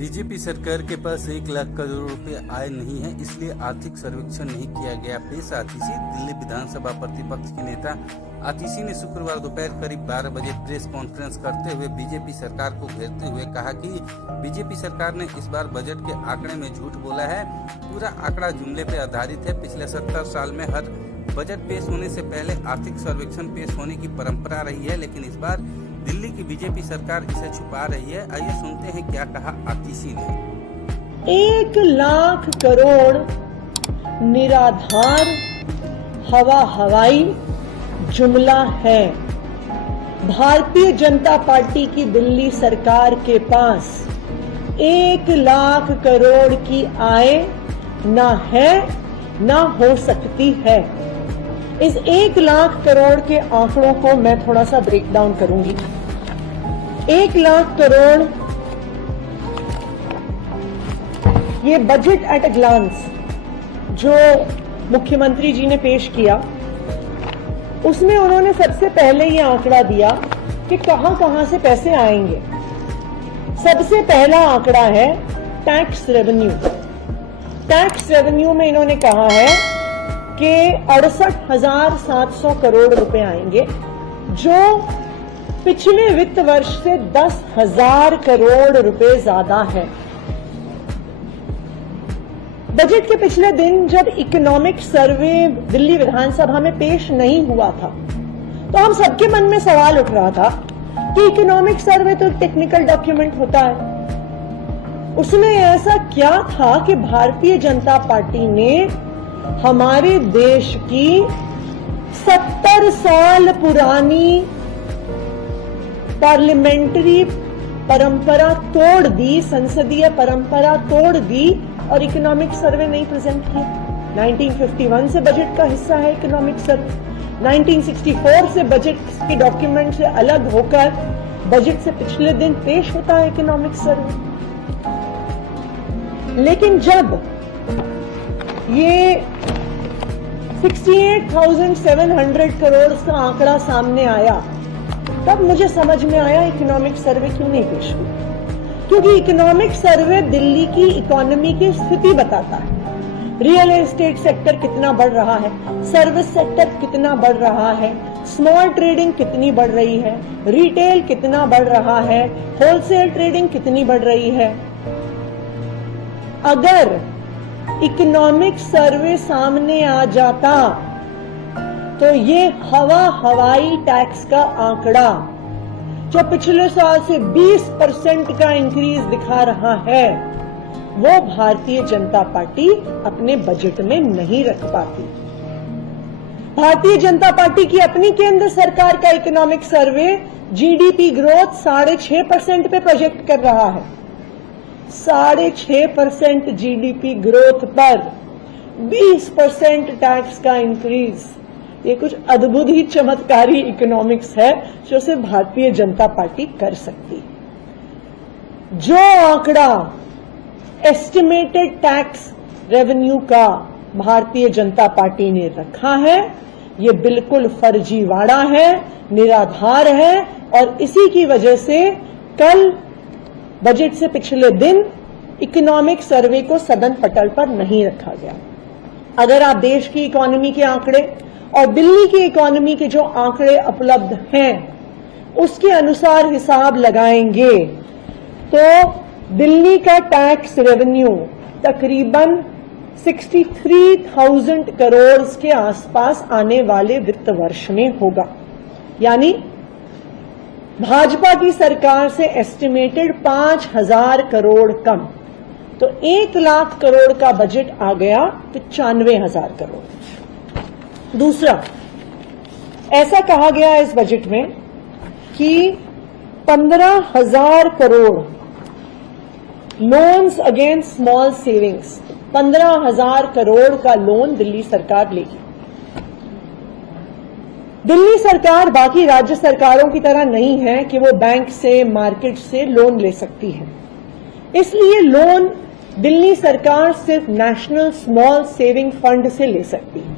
BJP सरकार के पास 1 लाख करोड़ रुपए आय नहीं है, इसलिए आर्थिक सर्वेक्षण नहीं किया गया। पेश आतिशी। दिल्ली विधानसभा प्रतिपक्ष के नेता आतिशी ने शुक्रवार दोपहर करीब 12 बजे प्रेस कॉन्फ्रेंस करते हुए बीजेपी सरकार को घेरते हुए कहा कि बीजेपी सरकार ने इस बार बजट के आंकड़े में झूठ बोला है। पूरा आंकड़ा जुमले पर आधारित है। पिछले 70 साल में हर बजट पेश होने से पहले आर्थिक सर्वेक्षण पेश होने की परंपरा रही है, लेकिन इस बार दिल्ली की बीजेपी सरकार इसे छुपा रही है। आइए सुनते हैं क्या कहा आतिशी ने। 1 लाख करोड़ निराधार हवाई जुमला है। भारतीय जनता पार्टी की दिल्ली सरकार के पास 1 लाख करोड़ की आय ना है ना हो सकती है। इस 1 लाख करोड़ के आंकड़ों को मैं थोड़ा सा ब्रेक डाउन करूंगी। 1 लाख करोड़ ये बजट एट अ ग्लांस जो मुख्यमंत्री जी ने पेश किया, उसमें उन्होंने सबसे पहले ये आंकड़ा दिया कि कहां कहां से पैसे आएंगे। सबसे पहला आंकड़ा है टैक्स रेवेन्यू। टैक्स रेवेन्यू में इन्होंने कहा है कि 68,700 करोड़ रुपए आएंगे, जो पिछले वित्त वर्ष से 10,000 करोड़ रुपए ज्यादा है। बजट के पिछले दिन जब इकोनॉमिक सर्वे दिल्ली विधानसभा में पेश नहीं हुआ था, तो हम सबके मन में सवाल उठ रहा था कि इकोनॉमिक सर्वे तो एक टेक्निकल डॉक्यूमेंट होता है, उसमें ऐसा क्या था कि भारतीय जनता पार्टी ने हमारे देश की 70 साल पुरानी पार्लियामेंट्री परंपरा तोड़ दी, संसदीय परंपरा तोड़ दी और इकोनॉमिक सर्वे नहीं प्रेजेंट किया। 1951 से बजट का हिस्सा है इकोनॉमिक सर्वे। 1964 से बजट के डॉक्यूमेंट से अलग होकर बजट से पिछले दिन पेश होता है इकोनॉमिक सर्वे। लेकिन जब ये 68,700 करोड़ का आंकड़ा सामने आया, तब मुझे समझ में आया इकोनॉमिक सर्वे क्यों नहीं पेश हुआ। क्योंकि इकोनॉमिक सर्वे दिल्ली की इकोनॉमी की स्थिति बताता है। रियल एस्टेट सेक्टर कितना बढ़ रहा है, सर्विस सेक्टर कितना बढ़ रहा है, स्मॉल ट्रेडिंग कितनी बढ़ रही है, रिटेल कितना बढ़ रहा है, होलसेल ट्रेडिंग कितनी बढ़ रही है। अगर इकोनॉमिक सर्वे सामने आ जाता तो ये हवाई टैक्स का आंकड़ा जो पिछले साल से 20% का इंक्रीज दिखा रहा है, वो भारतीय जनता पार्टी अपने बजट में नहीं रख पाती। भारतीय जनता पार्टी की अपनी केंद्र सरकार का इकोनॉमिक सर्वे जीडीपी ग्रोथ 6.5% पे प्रोजेक्ट कर रहा है। 6.5% जीडीपी ग्रोथ पर 20% टैक्स का इंक्रीज, ये कुछ अद्भुत ही चमत्कारी इकोनॉमिक्स है जो सिर्फ भारतीय जनता पार्टी कर सकती है। जो आंकड़ा एस्टिमेटेड टैक्स रेवेन्यू का भारतीय जनता पार्टी ने रखा है, ये बिल्कुल फर्जीवाड़ा है, निराधार है, और इसी की वजह से कल बजट से पिछले दिन इकोनॉमिक सर्वे को सदन पटल पर नहीं रखा गया। अगर आप देश की इकोनॉमी के आंकड़े और दिल्ली की इकोनॉमी के जो आंकड़े उपलब्ध हैं, उसके अनुसार हिसाब लगाएंगे तो दिल्ली का टैक्स रेवेन्यू तकरीबन 63,000 करोड़ के आसपास आने वाले वित्त वर्ष में होगा। यानी भाजपा की सरकार से एस्टिमेटेड 5,000 करोड़ कम, तो 1 लाख करोड़ का बजट आ गया 95,000 करोड़। दूसरा, ऐसा कहा गया इस बजट में कि 15,000 crore loans against small savings, 15,000 crore का लोन दिल्ली सरकार लेगी। दिल्ली सरकार बाकी राज्य सरकारों की तरह नहीं है कि वो बैंक से, मार्केट से लोन ले सकती है। इसलिए लोन दिल्ली सरकार सिर्फ नेशनल स्मॉल सेविंग फंड से ले सकती है।